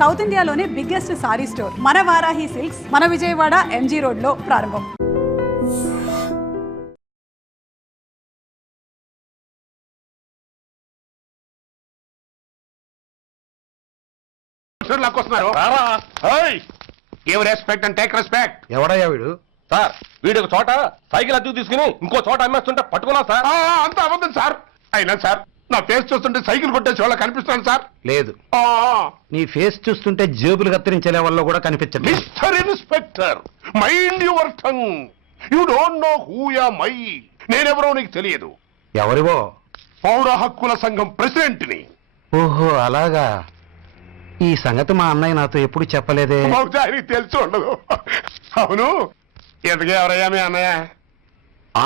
South ఇండియాలోనే biggest sorry store మన Varahi silks మన విజయవాడ ఎంజీ రోడ్ లో ప్రారంభం. ఎవడయ్యా వీడు? సార్ వీడు ఒక చోట సైకిల్ అద్దెకు తీసుకుని ఇంకో చోట అమ్మేస్తుంటే పట్టుకున్నా సార్. అంత అబద్ధం సార్. అయినా సార్ నా ఫేస్ చూస్తుంటే సైకిల్ కొట్టేసి వాళ్ళ కనిపిస్తాను సార్. లేదు, నీ ఫేస్ చూస్తుంటే జేబులు కత్తిరించే లెవెల్లో కూడా కనిపించదు. Mister inspector, mind your tongue. You don't know who am I. నేనెవరో నీకు తెలియదు. ఎవరివో? పౌర హక్కుల సంఘం ప్రెసిడెంట్ ని. ఓహో అలాగా. ఈ సంగతి మా అన్నయ్య నాతో ఎప్పుడు చెప్పలేదే. బహుశా ఆయనకి తెలిసి ఉండదు. అవును, ఎదుగు ఎవరయ్యా మీ అన్నయ్య?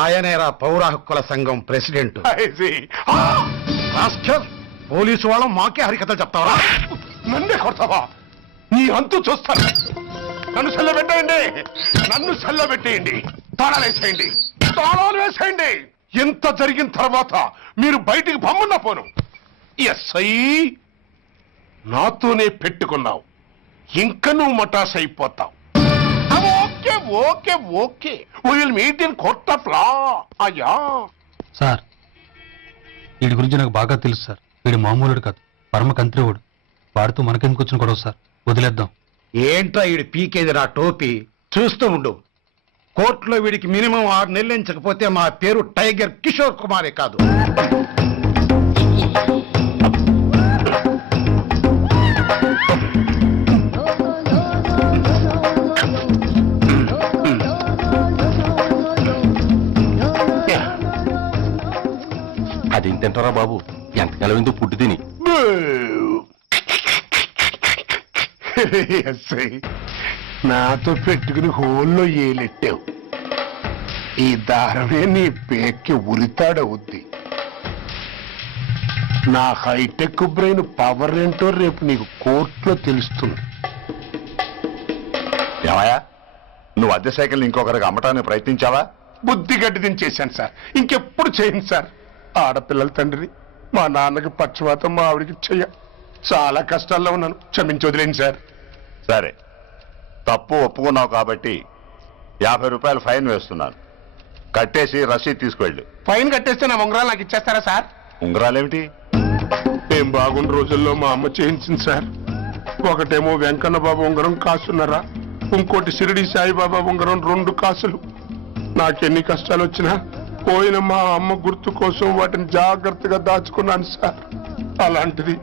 ఆయనేరా పౌర హక్కుల సంఘం ప్రెసిడెంట్. I see. పోలీసు వాళ్ళం మాకే హరికథలు చెప్తావరా? నన్నే కొడతావా? నీ అంతు చూస్తాను. నన్ను సెల్లబెట్టేయండి, నన్ను సెల్లబెట్టేయండి. తాళాలు వేసేయండి, తాళాలు వేసేయండి. ఎంత జరిగిన తర్వాత మీరు బయటికి పంపన్నా పోను. ఎస్ఐ నాతోనే పెట్టుకున్నావు, ఇంకా నువ్వు మటాస్ అయిపోతావు. Okay okay okay, will meet in court of law. అయ్యా సార్, వీడి గురించి నాకు బాగా తెలుసు సార్. వీడు మామూలుడు కాదు, పరమ కంత్రివుడు. వాడితో మనకెందుకు వచ్చిన గొడవ సార్, వదిలేద్దాం. ఏంట్రా వీడి పీకేది నా టోపీ? చూస్తూ ఉండు. కోర్టులో వీడికి మినిమం 6 నెలలు ఎంచకపోతే మా పేరు టైగర్ కిషోర్ కుమారే కాదు. అది తింటారా బాబు, ఎంతకాలం ఎందుకు పుట్టి తిని. ఎస్ఐ నాతో పెట్టుకుని హోల్లో ఏలెట్టావు. ఈ దారమే నీ పేక్కి ఉరితాడవుద్ది. నా హైటెక్ బ్రెయిన్ పవర్ ఏంటో రేపు నీకు కోర్టులో తెలుస్తుంది. ఏమయ్యా, నువ్వు అద్దె సైకిల్ ఇంకొకరికి అమ్మటానికి ప్రయత్నించావా? బుద్ధి గడ్డి దించేశాను సార్, ఇంకెప్పుడు చేయను సార్. ఆడపిల్లల తండ్రి, మా నాన్నకి పక్షవాతం, మా ఆవిడికి చెయ్య. చాలా కష్టాల్లో ఉన్నాను, క్షమించి వదిలేండి సార్. సరే, తప్పు ఒప్పుకున్నావు కాబట్టి 50 రూపాయలు ఫైన్ వేస్తున్నాను. కట్టేసి రసీదు తీసుకువెళ్ళు. ఫైన్ కట్టేస్తే నా ఉంగరాలు నాకు ఇచ్చేస్తారా సార్? ఉంగరాలేమిటి? ఏం బాగున్న రోజుల్లో మా అమ్మ చేయించింది సార్. ఒకటేమో వెంకన్న బాబు ఉంగరం కాసున్నరా, ఇంకోటి షిరిడి సాయిబాబా ఉంగరం 2 కాసులు. నాకెన్ని కష్టాలు వచ్చినా పోయిన మా అమ్మ గుర్తు కోసం వాటిని జాగ్రత్తగా దాచుకున్నాను సార్. అలాంటిది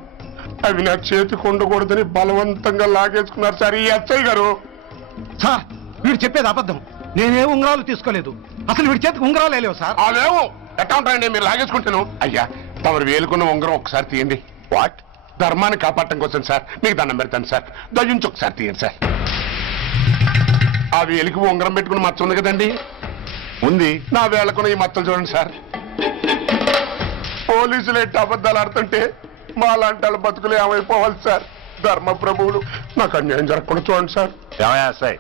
అవి నా చేతికి ఉండకూడదని బలవంతంగా లాగేసుకున్నారు సార్ ఈ ఎస్ఐ గారు. సార్, వీడు చెప్పేది అబద్ధం. నేనే ఉంగరాలు తీసుకోలేదు. అసలు వీడి చేతికి ఉంగరాలు లేవు సార్. అదేమో ఎట్టా ఉంటాయండి, మీరు లాగేసుకుంటాను. అయ్యా, తమరు వేలుకున్న ఉంగరం ఒకసారి తీయండి. వాట్? ధర్మాన్ని కాపాడటం కోసం సార్, మీకు దండం పెడతాను సార్. దయ్యుంచి ఒకసారి తీయండి సార్. ఆ వేలికి ఉంగరం పెట్టుకుని మచ్చ ఉంది కదండి, ఉంది. నా వేళకున్న ఈ మచ్చలు చూడండి సార్. పోలీసులు ఎట్టి అబద్ధాలు ఆడుతుంటే మా లాంటి వాళ్ళ బతుకులు ఏమైపోవాలి సార్. ధర్మ ప్రభువులు, నాకు అన్యాయం జరగకుండా చూడండి సార్. ఏమయ్యా సార్,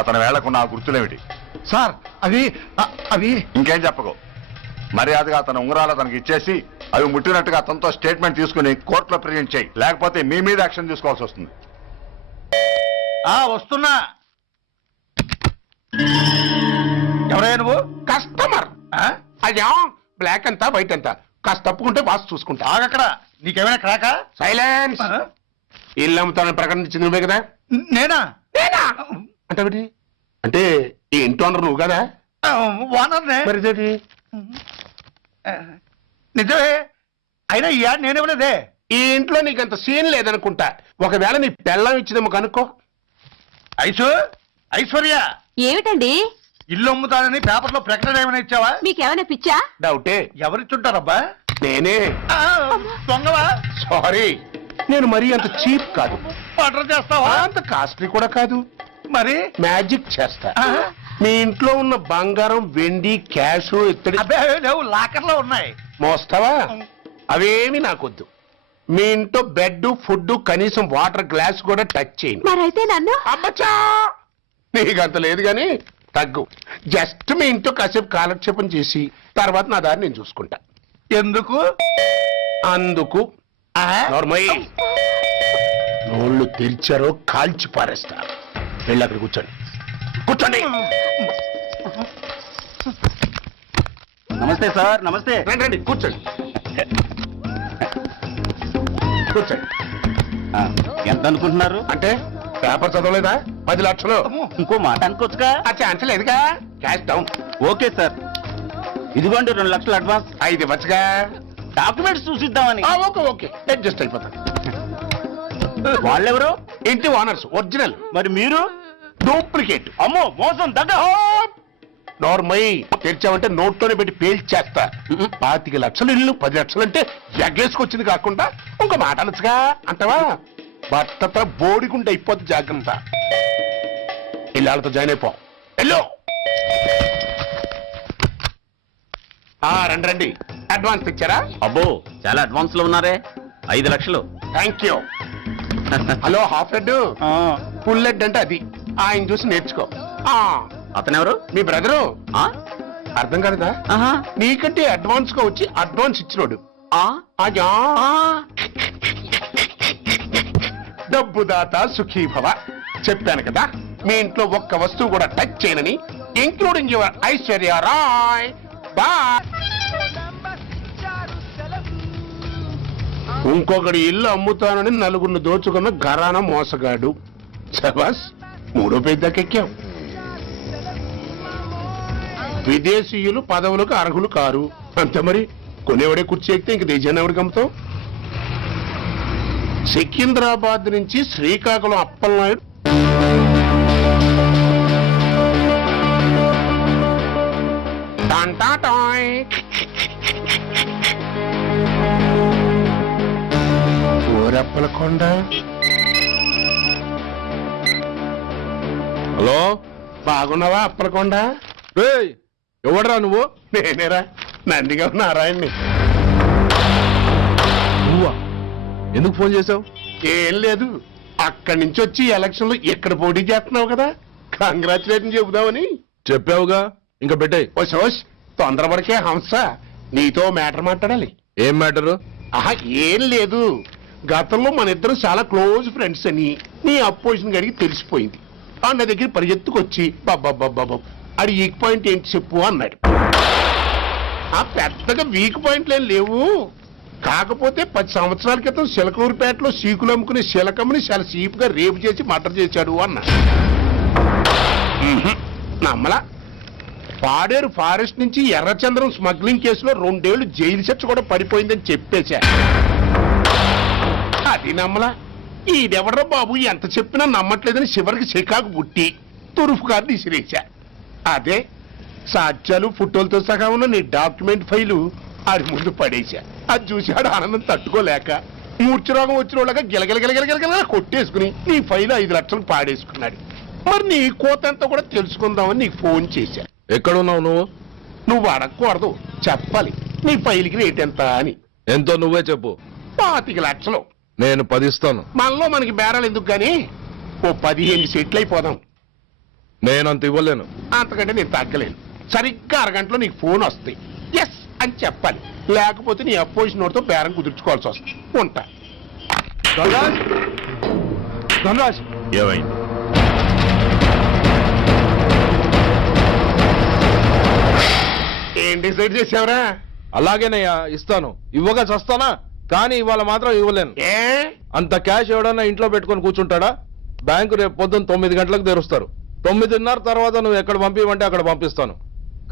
అతని వేళకున్న ఆ గుర్తులేమిటి? సార్, అవి ఇంకేం చెప్పకు. మర్యాదగా అతని ఉంగరాలు అతనికి ఇచ్చేసి అవి ముట్టినట్టుగా అతనితో స్టేట్మెంట్ తీసుకుని కోర్టులో ప్రెజెంట్ చేయి. లేకపోతే మీ మీద యాక్షన్ తీసుకోవాల్సి వస్తుంది. వస్తున్నా. ఎవరయ్యా నువ్వు? కస్టమర్. అయ్యా, బ్లాక్ ఎంత వైట్ ఎంత కాస్త తప్పుకుంటే బాస్ చూసుకుంటా. ఆగక్కడ. నీకేమైనా క్రాకా? సైలెన్స్. ఇల్లు అమ్ముతానని ప్రకటించింది నువ్వే కదా? నేనా? అంటే అంటే ఈ ఇంటి ఓనర్ నువ్వు కదా? ఓనర్నే. మరి ఇదేంటి? నిజమే. అయినా ఈ యాడ్ నేనేమలేదే. ఈ ఇంట్లో నీకంత సీన్ లేదనుకుంటా. ఒకవేళ నీ పెళ్ళం ఇచ్చిందేమో కనుక్కో. ఐశ్వర్య, ఏమిటండి? ఇల్లు అమ్ముతానని పేపర్లో ప్రకటన ఏమైనా ఇచ్చావా? మీకేమైనా పిచ్చా? డౌటే. ఎవరిచ్చుంటారబ్బా? నేనే. దొంగవా? సారీ, నేను మరీ అంత చీప్ కాదు. మర్డర్ చేస్తావా? అంత కాస్ట్లీ కూడా కాదు. మరి మ్యాజిక్ చేస్తా. మీ ఇంట్లో ఉన్న బంగారం, వెండి, క్యాష్, ఇత్తడి లేవు, లాకర్లో ఉన్నాయి. మోస్తావా? అవేమి నాకొద్దు. మీ ఇంట్లో బెడ్, ఫుడ్, కనీసం వాటర్ గ్లాస్ కూడా టచ్ చేయను. మరైతే నన్ను అబ్బచ్చా, నీకంత లేదు గాని తగ్గు. జస్ట్ మీ ఇంట్లో కాసేపు కాలక్షేపం చేసి తర్వాత నా దారి నేను చూసుకుంటా. ఎందుకు? అందుకు. నార్మల్. నోళ్ళు తెరిచారో కాల్చి పారేస్తా. వెళ్ళి అక్కడ కూర్చోండి, కూర్చోండి. నమస్తే సార్. నమస్తే. రండి రండి, కూర్చోండి కూర్చోండి. ఎంత అనుకుంటున్నారు? అంటే పేపర్ చదవలేదా? 10 లక్షలు. ఇంకో మాట అనుకోవచ్చుగా. ఆ ఛాన్స్ లేదుగా. Cash down. ఓకే సార్, ఇదిగోండి 2 లక్షలు అడ్వాన్స్. 5 ఇవ్వచ్చుగా. డాక్యుమెంట్స్ చూసిద్దామని. ఓకే ఓకే, అడ్జస్ట్ అయిపోతాను. వాళ్ళెవరు? ఇంటి ఓనర్స్, ఒరిజినల్. మరి మీరు? డూప్లికేట్. అమ్మో మోసం దగ్గర. నార్మల్ తెరిచామంటే నోట్లోనే పెట్టి పేల్చేస్తా. 25 లక్షలు ఇల్లు, 10 లక్షలు అంటే ఎగ్గేసుకొచ్చింది కాకుండా ఇంకో మాట అనొచ్చుగా అంటావా? బట్టతో బోడిగుంటే అయిపోద్ది, జాగ్రత్త. ఇల్లాలతో జాయిన్ అయిపో. వెళ్ళు. రండి రండి, అడ్వాన్స్ ఇచ్చారా? అబ్బో చాలా అడ్వాన్స్ లో ఉన్నారే. 5 లక్షలు. Thank you. Hello half head, full head అంటే అది. ఆయన చూసి నేర్చుకో. అతనెవరు? మీ బ్రదరు. ఆ? అర్థం కాలేదా? ఆహా. నీకంటే అడ్వాన్స్ గా వచ్చి అడ్వాన్స్ ఇచ్చినోడు. అయ్యా, డబ్బు దాత సుఖీభవ. చెప్పాను కదా, మీ ఇంట్లో ఒక్క వస్తువు కూడా టచ్ చేయనని, including your Aishwarya Rai. Bye. ఇంకొకటి ఇల్లు అమ్ముతానని నలుగురిని దోచుకున్న ఘరానా మోసగాడు. శబాస్, 3వ పేజీ దాకా ఎక్కాం. విదేశీయులు పదవులకు అర్హులు కారు. అంతే మరి, కొనేవాడే కుర్చీ ఎక్కితే ఇంక దేశాన్ని ఎవరికి అమ్ముతావు? సికింద్రాబాద్ నుంచి శ్రీకాకుళం అప్పలనాయుడు టాంటాటాయ్. ఊరప్పలకొండ. హలో, బాగున్నావా అప్పలకొండ? ఎవడరా నువ్వు? నేనేరా, నందిగా నారాయణ్ని. నువ్వా? ఎందుకు ఫోన్ చేసావు? ఏం లేదు, అక్కడి నుంచి వచ్చి ఎలక్షన్ లో ఇక్కడ పోటీ చేస్తున్నావు కదా, కంగ్రాచులేషన్ చెబుదామని. చెప్పావుగా, ఇంకా పెట్టాయి. ఓ సోష్, తొందరపడికే హంస, నీతో మ్యాటర్ మాట్లాడాలి. ఏం మ్యాటరు? ఆహా, ఏం లేదు, గతంలో మన ఇద్దరం చాలా క్లోజ్ ఫ్రెండ్స్ అని నీ అపోజిషన్ గడికి తెలిసిపోయింది. నా దగ్గర పరిగెత్తుకొచ్చి బాబా అది వీక్ పాయింట్ ఏంటి చెప్పు అన్నాడు. ఆ పెద్దగా వీక్ పాయింట్లు ఏం లేవు, కాకపోతే 10 సంవత్సరాల క్రితం శిలకూరుపేటలో సీకులు అమ్ముకునే శిలకమ్మని చాలా సీపుగా రేపు చేసి మర్డర్ చేశాడు అన్నా. నమ్మలా. పాడేరు ఫారెస్ట్ నుంచి ఎర్రచంద్రం స్మగ్లింగ్ కేసులో 2 ఏళ్లు జైలు శిక్ష కూడా పడిపోయిందని చెప్పేశా. అది నమ్మలా. ఈడెవడ్రా బాబు ఎంత చెప్పినా నమ్మట్లేదని చివరికి చికాకు పుట్టి తురుపు గారిని ఇసిరేశా. అదే సాక్ష్యాలు ఫోటోలతో సహా ఉన్న నీ డాక్యుమెంట్ ఫైలు ఆడి ముందు పడేశా. అది చూశాడు ఆనందం తట్టుకోలేక మూర్ఛరోగం వచ్చిన వాళ్ళగా గిలగిలగిలగిలగిలగిల కొట్టేసుకుని నీ ఫైలు 5 లక్షలు పాడేసుకున్నాడు. మరి నీ కోతంతా కూడా తెలుసుకుందామని నీకు ఫోన్ చేశా. ఎక్కడున్నావు నువ్వు? నువ్వు అడగకూడదు, చెప్పాలి. నీ ఫైల్కి రేట్ ఎంత అని. ఎంతో నువ్వే చెప్పు. 25 లక్షలు. నేను 10 ఇస్తాను. మనలో మనకి బేరాలు ఎందుకు గాని, ఓ 15 సెట్లు అయిపోదాం. నేనంత ఇవ్వలేను. అంతకంటే నేను తగ్గలేను. సరిగ్గా అరగంటలో నీకు ఫోన్ వస్తాయి. ఎస్ అని చెప్పాలి, లేకపోతే నీ అపోజిషన్ నోటితో బేరం కుదుర్చుకోవాల్సి వస్తుంది. ఉంటా. ధనరాజ్, ఏమైంది? ఏం డిసైడ్ చేసావురా? అలాగేనయ్యా, ఇస్తాను. ఇవ్వగా చస్తానా, కానీ ఇవాళ మాత్రం ఇవ్వలేను. ఏ అంత క్యాష్ ఎవడన్నా ఇంట్లో పెట్టుకొని కూర్చుంటాడా? బ్యాంకు రేపు పొద్దున్న 9 గంటలకు తెరుస్తారు. 9:30 తర్వాత నువ్వు ఎక్కడ పంపివంటే అక్కడ పంపిస్తాను.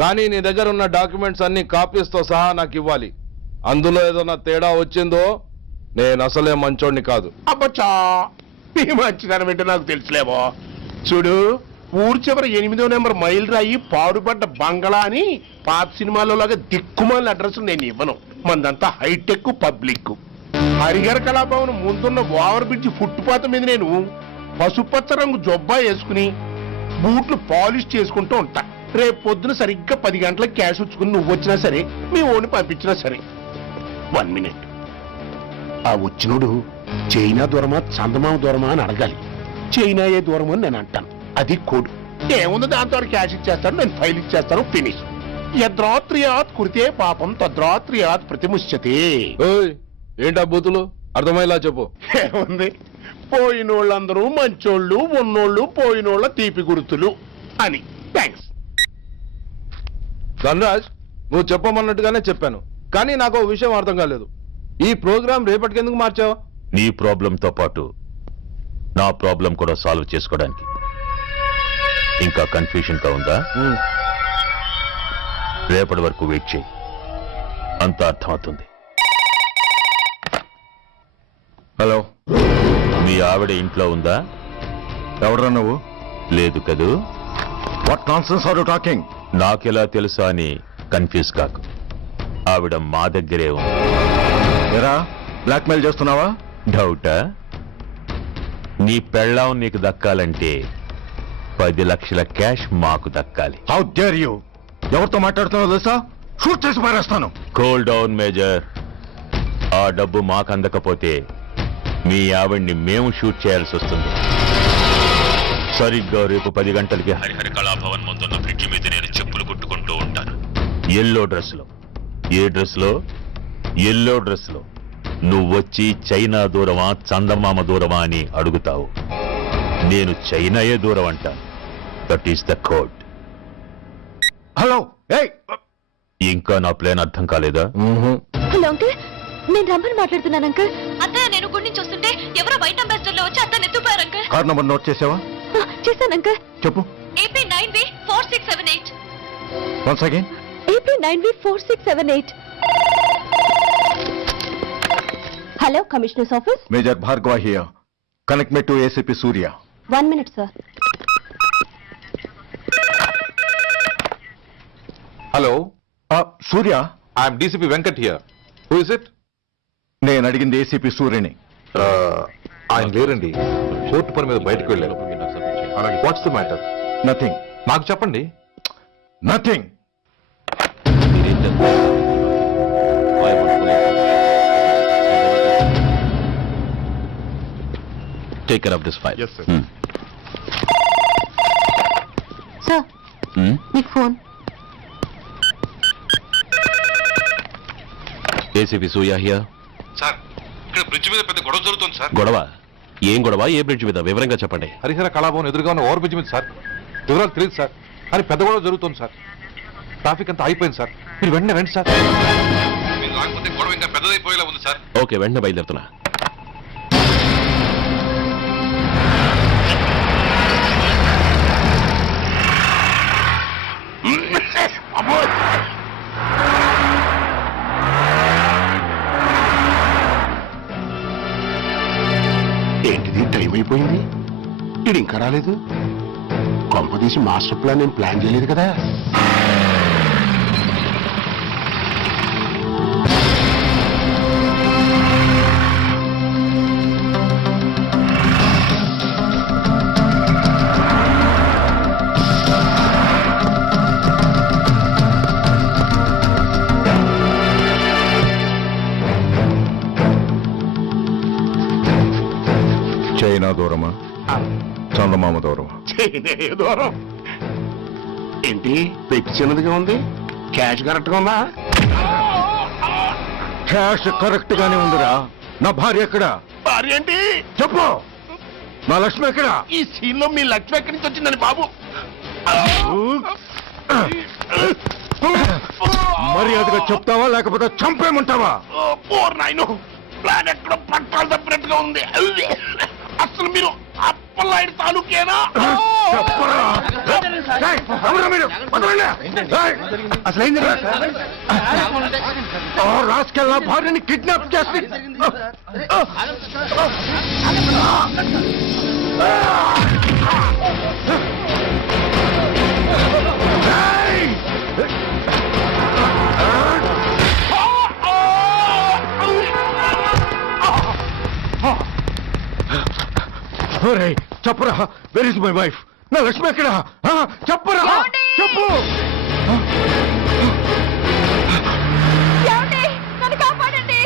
కానీ నీ దగ్గర ఉన్న డాక్యుమెంట్స్ అన్ని కాపీస్తో సహా నాకు ఇవ్వాలి. అందులో ఏదైనా తేడా వచ్చిందో నేను అసలే మంచోడిని కాదు. అబ్బచ్చా, నీ మంచిదనం ఏంటో నాకు తెలుసులేమో. చూడు, ఊరు చివరి 8వ నెంబర్ మైల్ రాయి పాడుపడ్డ బంగళా అని పాత సినిమాలో లాగా దిక్కుమాల అడ్రస్ నేను ఇవ్వను. మందంతా హైటెక్ పబ్లిక్. హరిహర కళాభవన్ ముందున్న ఓవర్ బ్రిడ్జ్ ఫుట్పాత్ మీద నేను పసుపచ్చ రంగు జొబ్బా వేసుకుని బూట్లు పాలిష్ చేసుకుంటూ ఉంటా. రేపు పొద్దున సరిగ్గా 10 గంటలకు క్యాష్ వచ్చుకుని నువ్వు వచ్చినా సరే, మీ ఓని పంపించినా సరే. 1 మినిట్. ఆ వచ్చినోడు చైనా దూరమా చందమామ దూరమా అని అడగాలి. చైనా ఏ దూరం అని నేను అంటాను. అది కోడ్. ఏముంది, దాంతో క్యాష్ ఇచ్చేస్తాను, నేను ఫైల్ ఇచ్చేస్తాను, ఫినిష్. యద్రాత్రియాత్ కురితే పాపం తద్రాత్రియాత్ ప్రతిముష్యతే. ఏంటా బూతులు? అర్థమయ్యేలా చెప్పు. ఏముంది, పోయినోళ్ళందరూ మంచోళ్ళు, ఉన్నోళ్ళు పోయినోళ్ళ తీపి గుర్తులు అని. థ్యాంక్స్. ధనరాజ్, నువ్వు చెప్పమన్నట్టుగానే చెప్పాను, కానీ నాకు ఒక విషయం అర్థం కాలేదు. ఈ ప్రోగ్రాం రేపటికి ఎందుకు మార్చావు? నీ ప్రాబ్లంతో పాటు నా ప్రాబ్లం కూడా సాల్వ్ చేసుకోవడానికి. ఇంకా కన్ఫ్యూషన్ గా ఉందా? రేపటి వరకు వెయిట్ చేయి, అంత అర్థమవుతుంది. హలో, మీ ఆవిడ ఇంట్లో ఉందా? ఎవడ్రా నువ్వు? లేదు కదూ? What nonsense are you talking? నాకెలా తెలుసా అని కన్ఫ్యూజ్ కాకు. ఆవిడ మా దగ్గరే ఉంది. ఎరా, బ్లాక్మెయిల్ చేస్తున్నావా? డౌటా? నీ పెళ్ళాం నీకు దక్కాలంటే 10 లక్షల క్యాష్ మాకు దక్కాలి. How dare you? ఎవరితో మాట్లాడుతున్నావో తెలుసా? షూట్ చేసి పారేస్తాను. Cool down major. ఆ డబ్బు మాకు అందకపోతే మీ ఆవిడ్ని మేము షూట్ చేయాల్సి వస్తుంది. సరిగ్గా రేపు 10 గంటలకి హరిహర కళాభవన్ ముందున్న బ్రిడ్జి మీద నేను చెప్పులు కుట్టుకుంటూ ఉంటాను. ఎల్లో డ్రెస్ లో. ఏ డ్రెస్ లో? ఎల్లో డ్రెస్ లో. నువ్వొచ్చి చైనా దూరమా చందమామ దూరమా అని అడుగుతావు. నేను చైనాయే దూరం అంటాను. That is the code. Hello, ఏయ్, ఇంకా నా ప్లాన్ అర్థం కాలేదా? హలో అంకుల్, నేను రమ్మని మాట్లాడుతున్నాను అంకుల్. అత్తయ్య నేను గుడి నుంచి వస్తుంటే ఎవరో వైట్ అంబాసిడర్ లో వచ్చి అత్తని ఎత్తుపోయారు అంకుల్. కార్ నంబర్ నోట్ చేసావా? చేశాను అంకుల్. చెప్పు. AP 9V4678. Once again. AP 9V4678. Hello, commissioners office. Major Bhargava here. Connect me to ACP Surya. 1 minute sir. Hello, Surya, I'm DCP Venkat here. Who is it? నేను అడిగింది ACP సూర్యని. ఆయన లేరండి, court పని మీద బయటకు వెళ్ళారు. What's the matter? నథింగ్. నాకు చెప్పండి. Nothing. Take care of this file. Sir, మీకు phone. ACP Surya here. Sir, ఇక్కడ బ్రిడ్జ్ మీద పెద్ద గొడవ జరుగుతుంది సార్. గొడవ? ఏం గొడవ? ఏ బ్రిడ్జ్ మీద? వివరంగా చెప్పండి. హరిహర కళాభవన్ ఎదురుగా ఉన్న ఓవర్ బ్రిడ్జ్ మీద సార్. వివరాలు తెలియదు సార్, కానీ పెద్ద గొడవ జరుగుతుంది సార్. ట్రాఫిక్ అంతా అయిపోయింది సార్. మీరు వెంటనే రండి సార్. మీరు రాకపోతే గొడవ ఇంకా పెద్దదైపోయేలా ఉంది సార్. ఓకే, వెంటనే బయలుదేరుతున్నా. ఏంటిది, టైం అయిపోయింది, ఇది ఇంకా రాలేదు. కొంపదీసి మాస్టర్ ప్లాన్ నేను ప్లాన్ చేయలేదు కదా. చైనా దూరమా చందమామ దూరమా? చైనా దూరం ఏంటి, పెట్టి చిన్నదిగా ఉంది, క్యాష్ కరెక్ట్ గా ఉందా? క్యాష్ కరెక్ట్ గానే ఉందిరా. నా భార్య ఎక్కడ? భార్య ఏంటి చెప్పు. నా లక్ష్మి ఎక్కడ? ఈ సీన్ లో మీ లక్ష్మి ఎక్కడి నుంచి వచ్చిందని బాబు? మర్యాదగా చెప్తావా లేకపోతే చంపేమంటావా? నాయను, ప్లాన్ ఎక్కడో పట్టాలు తప్పినట్టుగా ఉంది. అసలు మీరు అప్పలాంటి తాలూకేనా? అసలు రాసుకెళ్ళ భార్యని కిడ్నాప్ చేసి చెప్పరా, వెర్ ఇస్ మై వైఫ్? నా లక్ష్మి ఎక్కడ? చెప్పరా, చెప్పు. నన్ను కాపాడండి.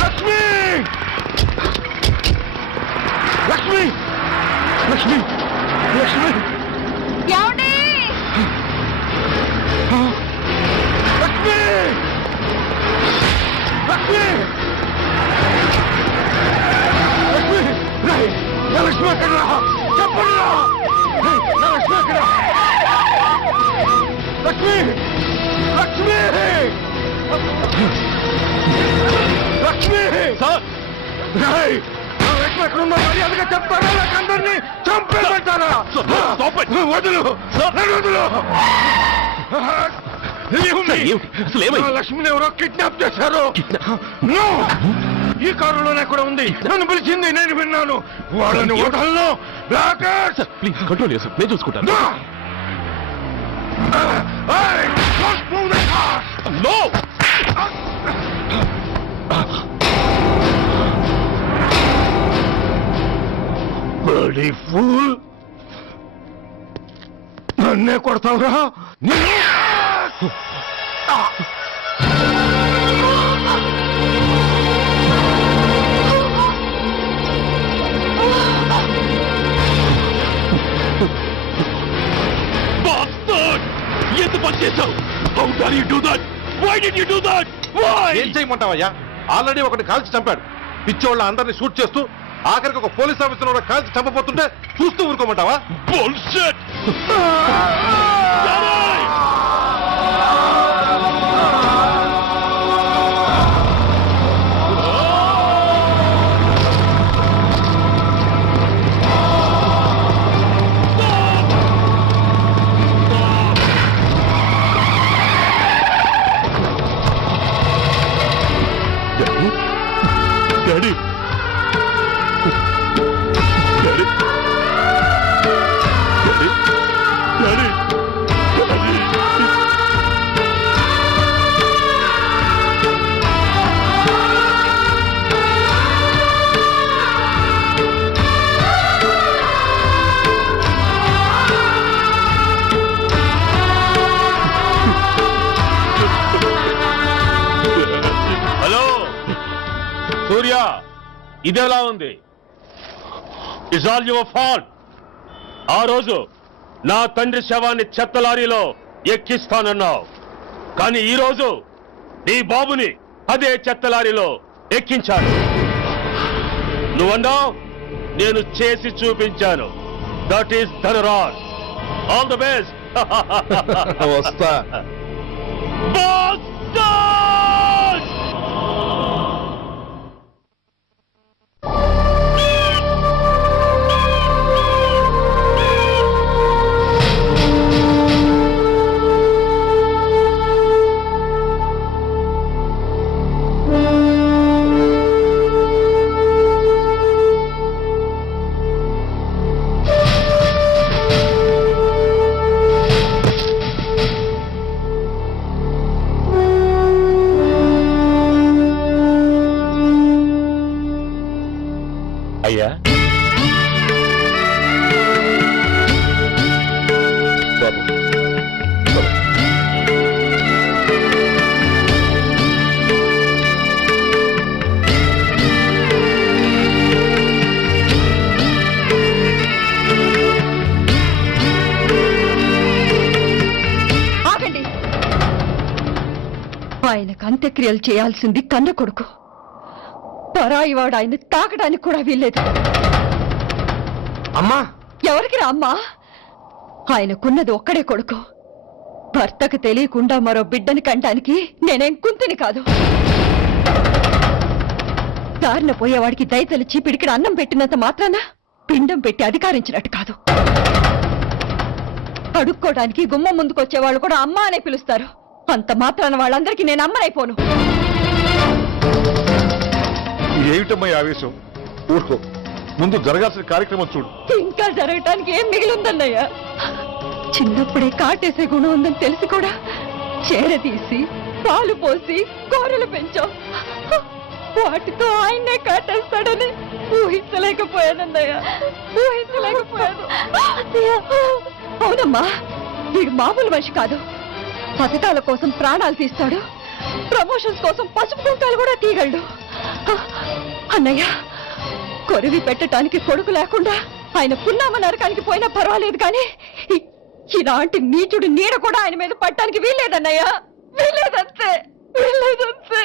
లక్ష్మి, లక్ష్మి, లక్ష్మి, లక్ష్మి, ఏమండి? లక్ష్మి. ఎక్కడున్నా మర్యాదగా చెప్తారా లేక అందరినీ చంపేమంటారా? వదులు వదులు. లక్ష్మిని ఎవరో కిడ్నాప్ చేశారు. No! ఈ కారులోనే కూడా ఉంది. నన్ను పిలిచింది, నేను విన్నాను. వాళ్ళని వదలను. ప్లీజ్ కంట్రోల్ చేసి నేను చూసుకుంటాను. ఫూల్, నన్నే కొడతావురా? ఎంత పని చేశావు? How dare you do that? Why did you do that? Why? ఏం చేయమంటావయ్యా? ఆల్రెడీ ఒకటి కాల్చి చంపాడు. పిచ్చోళ్ళ అందరినీ షూట్ చేస్తూ ఆఖరికి ఒక పోలీస్ ఆఫీసర్ కూడా కాల్చి చంపబోతుంటే చూస్తూ ఊరుకోమంటావా? Bullshit! Daddy! Daddy! Daddy! Daddy! Hello Surya, ఇదేలా ఉంది? It's all your fault. ఆ రోజు నా తండ్రి శవాన్ని చెత్త లారీలో ఎక్కిస్తానన్నావు, కానీ ఈ రోజు నీ బాబుని అదే చెత్త లారీలో ఎక్కించాను. నువ్వన్నావు, నేను చేసి చూపించాను. That is Dhanraj. All the best. వస్తా. అయ్యా బాబు, ఆగండి. ఆయనకు అంత్యక్రియలు చేయాల్సింది కన్న కొడుకు. పరాయివాడు ఆయన తాకడానికి కూడా వీల్లేదు. అమ్మా, ఎవరికి రా అమ్మా? ఆయనకున్నది ఒక్కడే కొడుకు. భర్తకు తెలియకుండా మరో బిడ్డని కంటానికి నేనేం కుంతిని కాదు. దారిన పోయేవాడికి దయతలిచి పిడికిన అన్నం పెట్టినంత మాత్రాన పిండం పెట్టి అధికారించినట్టు కాదు. అడుక్కోవడానికి గుమ్మం ముందుకొచ్చేవాళ్ళు కూడా అమ్మ అనే పిలుస్తారు. అంత మాత్రాన వాళ్ళందరికీ నేను అమ్మనైపోను. ఏమిటమ్మా ఆవేశం? ఊరుకో, ముందు జరగాల్సిన కార్యక్రమం చూడు. ఇంకా జరగటానికి ఏం మిగిలిందన్నయ్యా? చిన్నప్పుడే కాటేసే గుణం ఉందని తెలిసి కూడా చేరదీసి పాలు పోసి కూరలు పెంచాం. వాటితో ఆయన్నే కాటేస్తాడని ఊహించలేకపోయానన్నయ్యా, ఊహించలేకపోయాను. అవునమ్మా, వీడు మామూలు మనిషి కాదు. పథకాల కోసం ప్రాణాలు తీస్తాడు, ప్రమోషన్స్ కోసం పసుపు కుంకాలు కూడా తీయగలడు. అన్నయ్య, కొరివి పెట్టడానికి కొడుకు లేకుండా ఆయన పున్నామ నరకానికి పోయినా పర్వాలేదు, కానీ ఇలాంటి నీచుడు నీడ కూడా ఆయన మీద పట్టడానికి వీల్లేదన్నయ్య, వీల్లేదంతే, వీల్లేదంతే.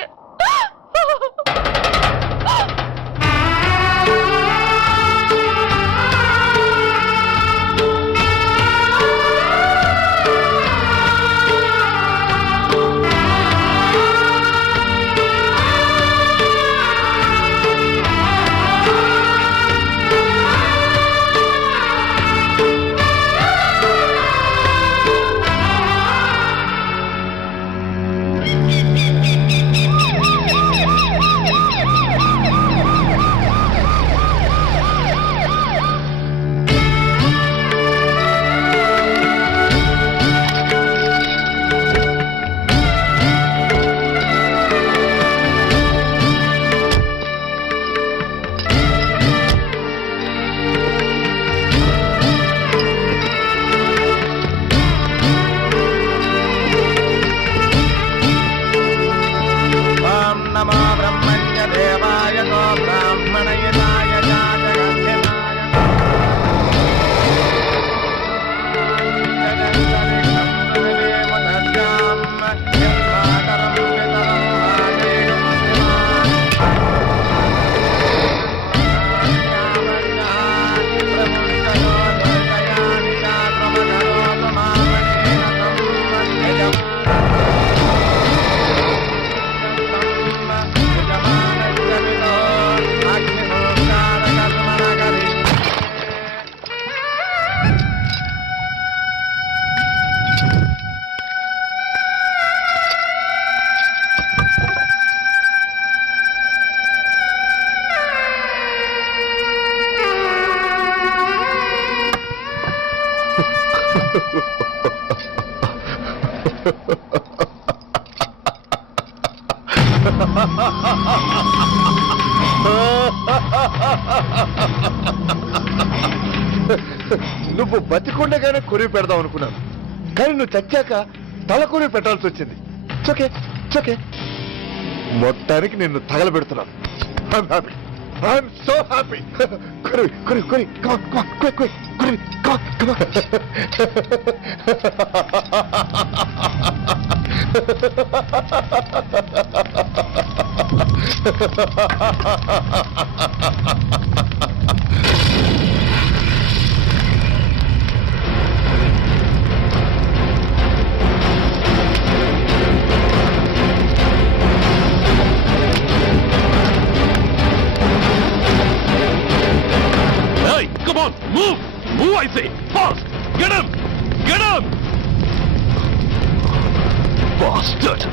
నువ్వు బతికుండగానే కొరివి పెడదాం అనుకున్నాను, కానీ నువ్వు చచ్చాక తల కొరివి పెట్టాల్సి వచ్చింది. చోకే చోకే మొత్తానికి నిన్ను తగలబెడుతున్నాను. I'm so happy. కొరివి కొరివి కొరివి కొరివి Hey, come on, move! Move, I say! Fast! Get him! Get him! Bastard!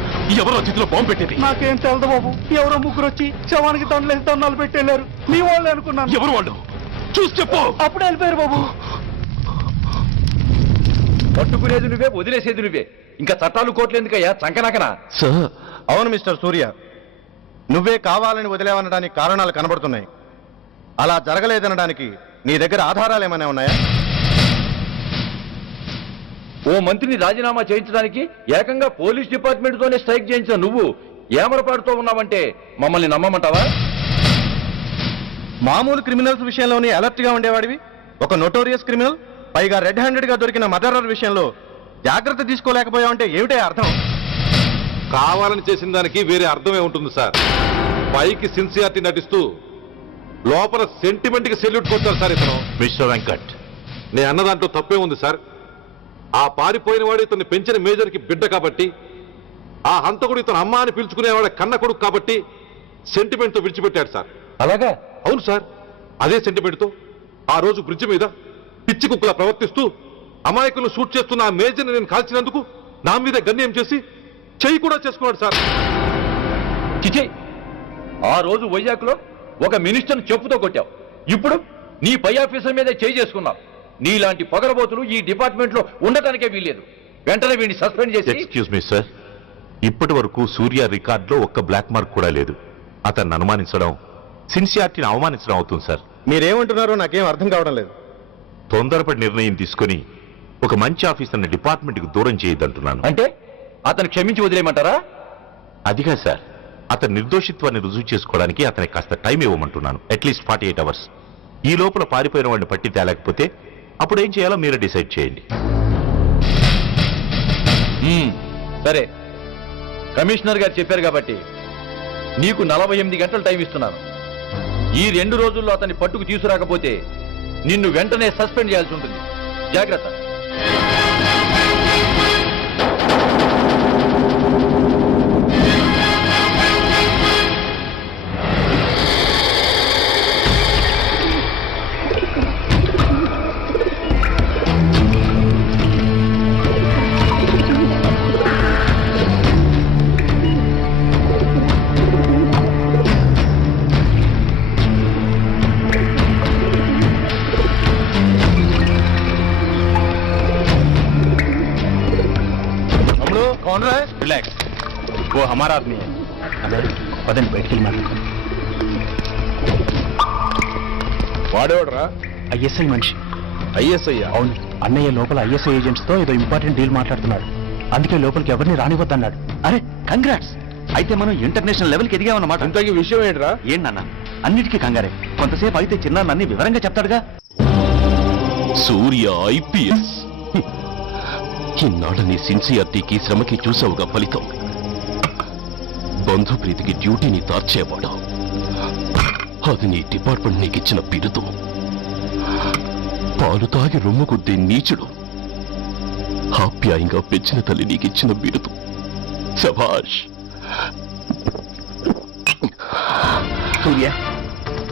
ఎవరో చేతిలో బాంబు పెట్టేది? నాకేం తెలదు బాబు. ఎవరో ముగ్గురు వచ్చి శవానికి దండలేసి దండాలు పెట్టేళ్ళారు. మీ వాళ్ళే అనుకున్నాను. ఎవరు వాళ్ళు? చూసి చెప్పు. అప్పుడే వెళ్ళిపోయారు బాబు. పట్టుకునేది నువ్వే, వదిలేసేది నువ్వే. ఇంకా చట్టాలు కోట్లు ఎందుకయ్యా చంకనాకనా? సార్, అవును మిస్టర్ సూర్య, నువ్వే కావాలని వదిలేవనడానికి కారణాలు కనబడుతున్నాయి. అలా జరగలేదనడానికి నీ దగ్గర ఆధారాలు ఏమైనా ఉన్నాయా? ఓ మంత్రిని రాజీనామా చేయించడానికి ఏకంగా పోలీస్ డిపార్ట్మెంట్ తోనే స్ట్రైక్ చేయించిన నువ్వు ఏమరపాటుతో ఉన్నావంటే మమ్మల్ని నమ్మమంటావా? మామూలు క్రిమినల్స్ విషయంలోనే అలర్ట్ గా ఉండేవాడివి, ఒక నోటోరియస్ క్రిమినల్, పైగా రెడ్ హ్యాండెడ్ గా దొరికిన మర్డరర్ విషయంలో జాగ్రత్త తీసుకోలేకపోయావంటే ఏమిటే అర్థం? కావాలని చేసిన దానికి వేరే అర్థమే ఉంటుంది సార్. పైకి సిన్సియారిటీ నటిస్తూ లోపల సెంటిమెంట్ కి సెల్యూట్ కొట్టారు సార్ ఇతను. మిస్టర్ వెంకట్, నేను అన్న దాంట్లో తప్పే ఉంది సార్. ఆ పారిపోయిన వాడు ఇతన్ని పెంచిన మేజర్ కి బిడ్డ కాబట్టి, ఆ హంతకుడు ఇతను అమ్మ అని పిలుచుకునేవాడు కన్న కొడుకు కాబట్టి సెంటిమెంట్ తో విడిచిపెట్టాడు సార్. అలాగా? అవును సార్, అదే సెంటిమెంట్ తో ఆ రోజు బ్రిడ్జ్ మీద పిచ్చి కుక్కలా ప్రవర్తిస్తూ అమాయకులను షూట్ చేస్తున్న ఆ మేజర్ని నేను కాల్చినందుకు నా మీద గన్యం చేసి చెయ్యి కూడా చేసుకున్నాడు సార్. చిచి, ఆ రోజు వైజాగ్లో ఒక మినిస్టర్ని చెప్పుతో కొట్టావు, ఇప్పుడు నీ పై ఆఫీసర్ మీదే చేయి చేసుకున్నావు. నీలాంటి పొగరబోతులు ఈ డిపార్ట్మెంట్ లో ఉండటానికే వీల్లేదు. వెంటనే వీడిని సస్పెండ్ చేసి. ఎక్స్క్యూజ్ మీ సార్, ఇప్పటి వరకు సూర్య రికార్డులో ఒక్క బ్లాక్ మార్క్ కూడా లేదు. అతన్ని అనుమానించడం సిన్సియారిటీని అవమానించడం అవుతుంది సార్. మీరేమంటున్నారో నాకేం అర్థం కావడం లేదు. తొందరపడి నిర్ణయం తీసుకొని ఒక మంచి ఆఫీసర్ని డిపార్ట్మెంట్కి దూరం చేయొద్దంటున్నాను. అంటే అతను క్షమించి వదిలేయమంటారా? అదిగా సార్, అతని నిర్దోషిత్వాన్ని రుజువు చేసుకోవడానికి అతనికి కాస్త టైం ఇవ్వమంటున్నాను. At least 48 hours. ఈ లోపల పారిపోయిన వాడిని పట్టి తేలేకపోతే అప్పుడు ఏం చేయాలో మీరే డిసైడ్ చేయండి. సరే, కమిషనర్ గారు చెప్పారు కాబట్టి నీకు 48 గంటలు టైం ఇస్తున్నాను. ఈ 2 రోజుల్లో అతన్ని పట్టుకు తీసుకురాకపోతే నిన్ను వెంటనే సస్పెండ్ చేయాల్సి ఉంటుంది. జాగ్రత్త. कौन रहा है? रिलैक्स, वो हमारा आदमी है. पदन बैठ के मालूम. వాడేవాడరా? ఐఎస్ఐ మనిషి. ఐఎస్ఐ? అవును, అన్నయ్య లోపల ఐఎస్ఐ ఏజెంట్స్ తో ఏదో ఇంపార్టెంట్ డీల్ మాట్లాడుతున్నాడు. అందుకే లోపలికి ఎవరిని రానివద్దన్నాడు. అరే కంగ్రాట్స్, అయితే మనం ఇంటర్నేషనల్ లెవెల్కి ఎదిగామన్నమాట. ఇంతకీ విషయం ఏంట్రా? ఏంటన్నా అన్నిటికీ కంగారే. కొంతసేపు అయితే చిన్న అన్ని వివరంగా చెప్తాడుగా. సూర్య ఐపీఎస్. ఇన్నాళ్ళ నీ సిన్సియారిటీకి శ్రమకి చూసావుగా ఫలితం. బంధుప్రీతికి డ్యూటీని తార్చేవాడు. అది నీ డిపార్ట్మెంట్ నీకిచ్చిన బిరుదు. పాలు తాగి రొమ్ము కొద్ది నీచుడు ఆప్యాయంగా పెంచిన తల్లి నీకిచ్చిన బిరుదు. శభాష్. సూర్య,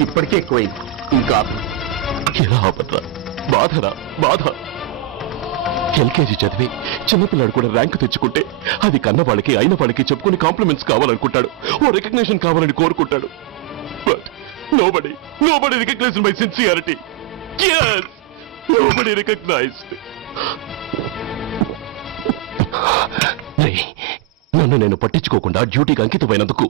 ఇప్పటికే ఎక్కువైంది, ఇంకా ఎలా ఆపద్రా? బాధరా బాధ. ఎల్కేజీ చదివి చిన్నపిల్లాడు కూడా ర్యాంకు తెచ్చుకుంటే అది కన్న వాళ్ళకి అయిన వాళ్ళకి చెప్పుకుని కాంప్లిమెంట్స్ కావాలనుకుంటాడు, ఓ రికగ్నిషన్ కావాలని కోరుకుంటాడు. But nobody recognised my sincerity. Yes, nobody recognized. నన్ను నేను పట్టించుకోకుండా డ్యూటీకి అంకితమైనందుకు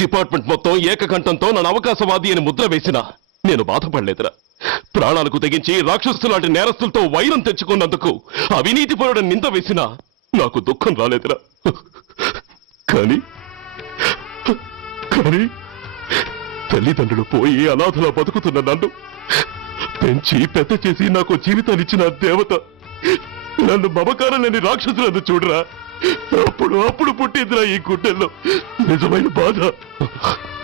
డిపార్ట్మెంట్ మొత్తం ఏకకంఠంతో నన్ను అవకాశవాది అని ముద్ర వేసినా నేను బాధపడలేదురా. ప్రాణాలకు తెగించి రాక్షసు లాంటి నేరస్తులతో వైరం తెచ్చుకున్నందుకు అవినీతి పరుడని నింద వేసినా నాకు దుఃఖం రాలేదురా. కానీ కానీ తల్లిదండ్రులు పోయి అనాథలా బతుకుతున్న నన్ను పెంచి పెద్ద చేసి నాకు జీవితాన్నిచ్చిన దేవత నన్ను మమకారం లేని రాక్షసులను చూడరా. అప్పుడు పుట్టిందిరా ఈ గుడ్డెల్లో నిజమైన బాధ.